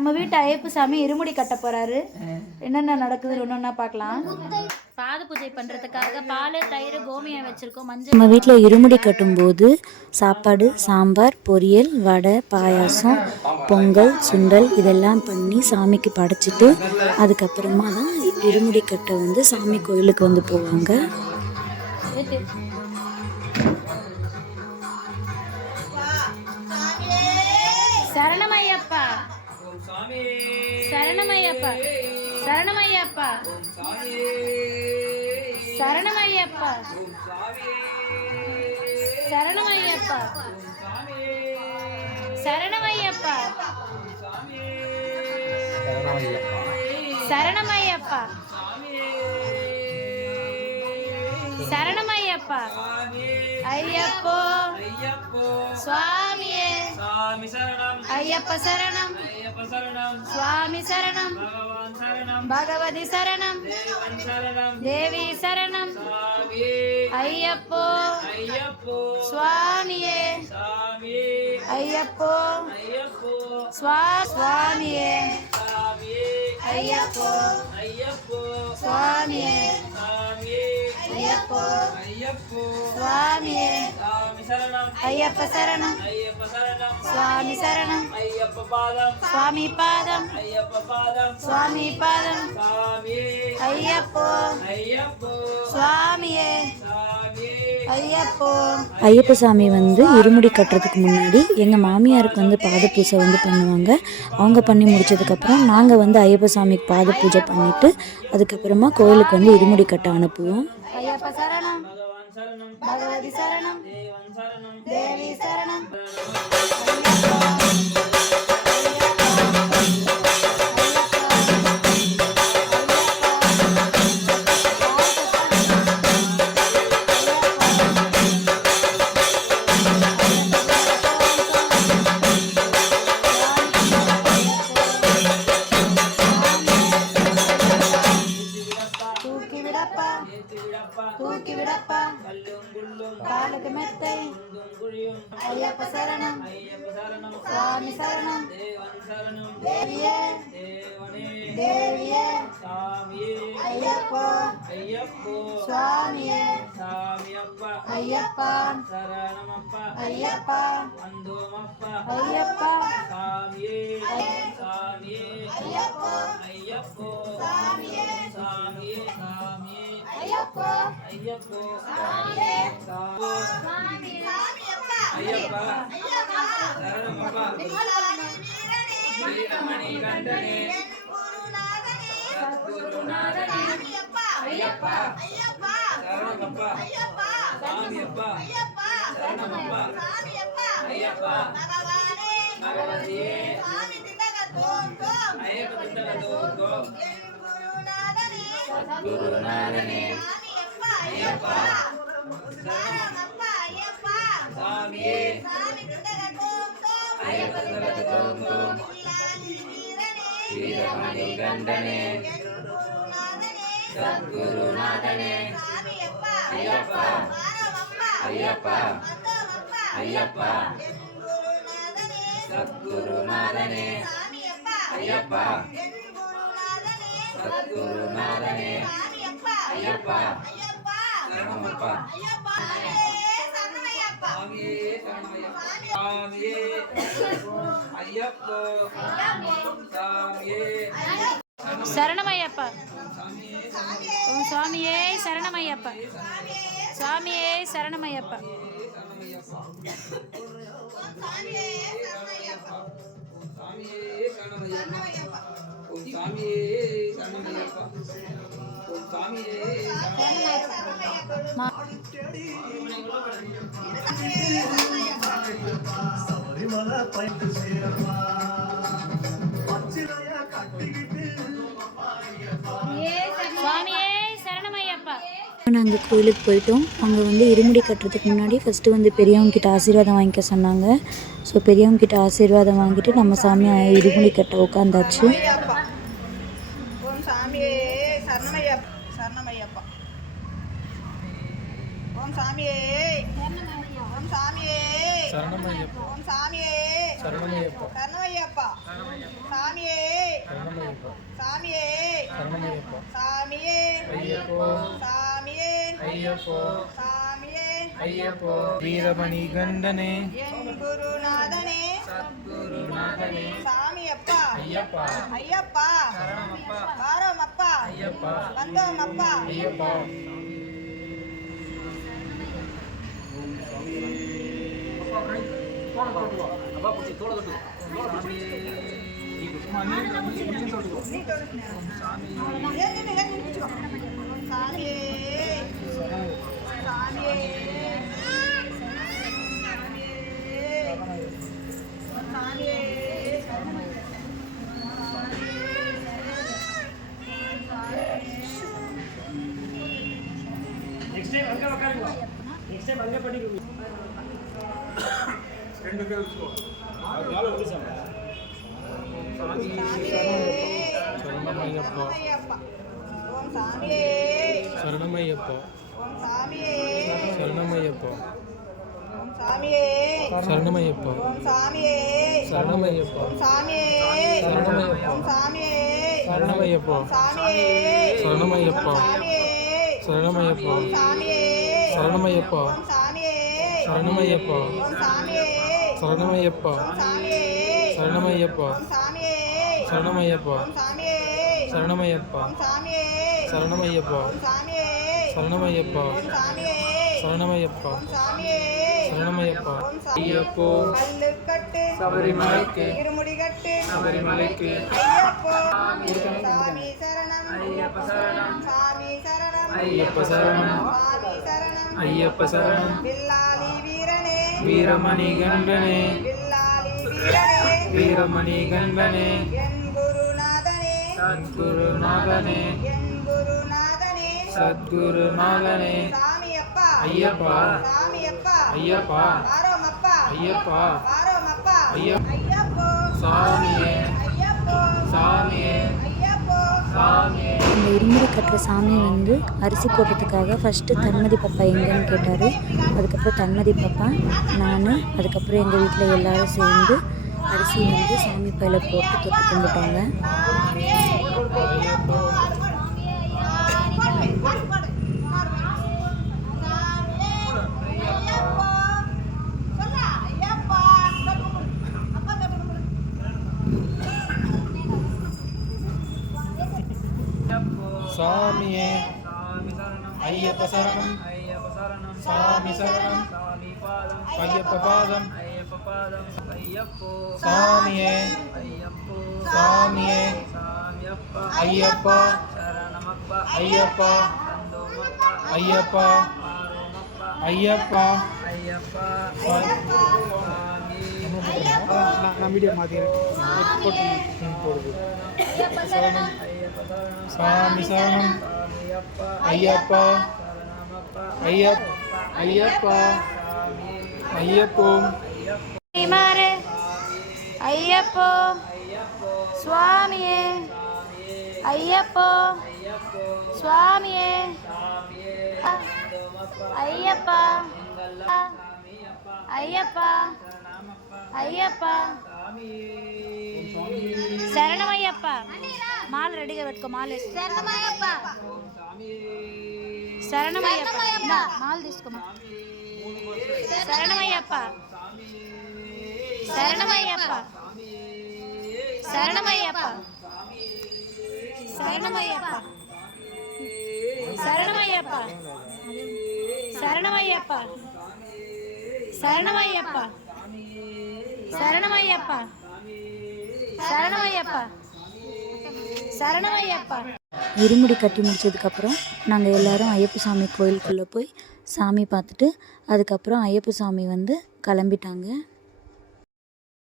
நம்ம வீட்டு ஐயப்ப சாமி இருமுடி கட்ட போறாரு. என்னென்ன நடக்குது ஒன்னொன்னா பார்க்கலாம். பாத பூஜை பண்ணுறதுக்காக பால், தயிர், கோமியம் வச்சுருக்கோம். மஞ்சள். நம்ம வீட்டில் இருமுடி கட்டும்போது சாப்பாடு, சாம்பார், பொரியல், வடை, பாயாசம், பொங்கல், சுண்டல் இதெல்லாம் பண்ணி சாமிக்கு படைச்சிட்டு அதுக்கப்புறமா தான் இருமுடி கட்ட வந்து சாமி கோயிலுக்கு வந்து போவாங்க. சரணமையப்பா, சரணமையப்பா, சரணமையப்பா, சரணமையப்பா, சரணமையப்பா, சரணமையப்பா, சரணமையப்பா, சரணமையப்பா, ஐயப்போ சுவாமியே, ஐயப்ப சரணம், சுவாமி சரணம், பகவதி சரணம், தேவி சரணம், ஐயப்போ சுவாமியே, ஐயப்போ சுவாமியே, ஐயப்போ சுவாமியே, ஐயப்போ சுவாமியே, ஐயப்ப சரணம், சுவாமி சரணம், சுவாமி பாதம், சுவாமி பாதம், ஐயப்போ சுவாமியே, ஐயப்போ. ஐயப்ப சாமி வந்து இருமுடி கட்டுறதுக்கு முன்னாடி எங்கள் மாமியாருக்கு வந்து பாத பூஜை வந்து பண்ணுவாங்க. அவங்க பண்ணி முடிச்சதுக்கப்புறம் நாங்கள் வந்து ஐயப்ப சாமிக்கு பாத பூஜை பண்ணிவிட்டு அதுக்கப்புறமா கோயிலுக்கு வந்து இருமுடி கட்ட அனுப்புவோம். ஐயப்ப சரணம், பகவதி சரணம், தேவி சரணம். தூக்கி விடப்பா காலுக்கு மெத்தை, ஐயப்ப சரணம், சுவாமி சரணம், தேவியே தேவியே, ஐயப்போ சுவாமியே, ஐயப்பா ஐயப்பா, ஐயப்பா ஐயப்போ சுவாமியே, ஐயப்போ ஐயப்போ சுவாமியே, சுவாமி ஐயப்பா சரணமப்பா, வீரமணி கண்டனே, சத்குருநாதனே, ஐயப்பா சரணமப்பா, சாமியப்பா சரணமப்பா, ஐயப்பா பகவதியே, ஐயப்ப திண்டகத்தோங்கோ, சத்குருநாதனே, ஐயப்பா சாமியே, ஐயப்ப திண்டகத்தோங்கோ, வீரமணி கண்டனே, சத்குருநாதனே, ஐயப்பா ஐயப்பா ஐயப்பா, சத்குருநாதனே, ஐயப்பா சத்குருநாதனே, ஐயப்பா சரணமப்பா, சாமியே சாமியே, ஐயப்போ சாமியே, சரணமையப்பா, ஓம் சுவாமியே சரணமையப்பா, சுவாமியே சரணமையப்பா, நாங்கள் கோயிலுக்கு போயிட்டோம். அங்கே வந்து இருமுடி கட்டுறதுக்கு முன்னாடி ஃபஸ்ட்டு வந்து பெரியவங்க கிட்ட ஆசீர்வாதம் வாங்கிக்க சொன்னாங்க. ஸோ பெரியவங்க கிட்ட ஆசீர்வாதம் வாங்கிட்டு நம்ம சாமி இருமுடி கட்ட உட்காந்தாச்சு. ஓம் சாமியே, ஓம் சாமியே, ஓம் சாமியே, சரணமையப்பா சரணமையப்பா சாமியே சாமியே சாமியே ஐயப்போ சாமியே ஐயப்போ சாமியே ஐயப்போ வீரமணி கண்டனே என் குருநாதனே சத்குருநாதனே சாமியப்பா ஐயப்பா ஐயப்பா சரணமப்பா வாரோமப்பா ஐயப்பா வந்தோமப்பா ஐயப்பா நெக்ஸ்ட் டைம் அங்க உட்காருங்க. நெக்ஸ்ட் டைம் அங்க பண்ணிக்கோங்க. ரெண்டு பேர் வச்சுக்கோ. அதனால ஒரு சாமி. சரணமையப்பா ஓம் சாமியே சரணமையப்பா ஓம் சாமியே சரணமையப்பா ஓம் சாமியே சரணமையப்பா ஓம் சாமியே சரணமையப்பா ஓம் சாமியே சரணமையப்பா ஓம் சாமியே சரணமையப்பா சாமியே சரணமையப்பா சாமியே சரணமையப்பா ஓம் சாமியே சரணமையப்பா ஓம் சாமியே சரணமையப்பா ஓம் சாமியே சரணமையப்பா ஓம் சாமியே சரணமையப்பா ஓம் சாமியே சரணமையப்பா ஓம் சாமியே சரணமையப்பா ஓம் சாமியே சரணமையப்பா ஓம் சாமியே சரணமையப்பா ஓம் சாமியே சரணமையப்பா ஓம் சாமியே சரணமையப்பா ஓம் சாமியே ஐயப்போ கல்லுக்கட்டு சபரிமலைக்கு இருமுடிகட்டு சபரிமலைக்கு ஐயப்போ சாமி சரணம் ஐயப்ப சரணம் சாமி சரணம் ஐயப்ப சரணம் சாமி சரணம் ஐயப்ப சரணம் வில்லாலி வீரனே வீரமணி கண்டனே வில்லாலி வீரனே வீரமணி கண்டனே என் குருநாதனே சத்குருநாதனே என் குருநாதனே சத்குருநாதனே சாமியப்பா ஐயப்பா சாமியப்பா ஐயப்பா வாரோமப்பா ஐயப்பா வாரோமப்பா ஐயப்ப ஐயப்போ சாமியே ஐயப்போ சாமியே ஐயப்போ சாமியே அந்த இருமுடி கட்டுற சாமி வந்து அரிசி போடுறதுக்காக ஃபஸ்ட்டு தன்மதி பாப்பா எங்கன்னு கேட்டார். அதுக்கப்புறம் தன்மதி பாப்பா நான் அதுக்கப்புறம் எங்கள் வீட்டில் எல்லோரும் சேர்ந்து அரிசி வந்து சாமி பையில போட்டு தொட்டு கும்பிட்டாங்க. சாமியே ஐயப்ப சரணம் சாமி சரணம் ஐயப்ப பாதம் சாமியே சாமியே ஐயப்பா ஐயப்பா ஐயப்பா ஐயப்பா நான் மீடியா மாத்திக்கிறேன். போடுது சாமி சரணம் ஐயப்பா ஐயப்பா ஐயப்போ ஐயப்போ சுவாமியே ஐயப்போ சுவாமியே ஐயப்பா ஐயப்பா ஐயப்பா శరణమయ్యప్ప మాల రెడీగా పెట్టుకో మాల శరణమయ్యప్ప శరణమయ్యప్ప మాల తీసుకోమా శరణమయ్యప్ప శరణమయ్యప్ప శరణమయ్యప్ప శరణమయ్యప్ప శరణమయ్యప్ప శరణమయ్యప్ప శరణమయ్యప్ప శరణమయ్యప్ప சரணமையப்பா சரணமையப்பா. இருமுடி கட்டி முடிச்சதுக்கப்புறம் நாங்கள் எல்லோரும் ஐயப்ப சாமி கோயிலுக்குள்ளே போய் சாமி பார்த்துட்டு அதுக்கப்புறம் ஐயப்ப சாமி வந்து கிளம்பிட்டாங்க.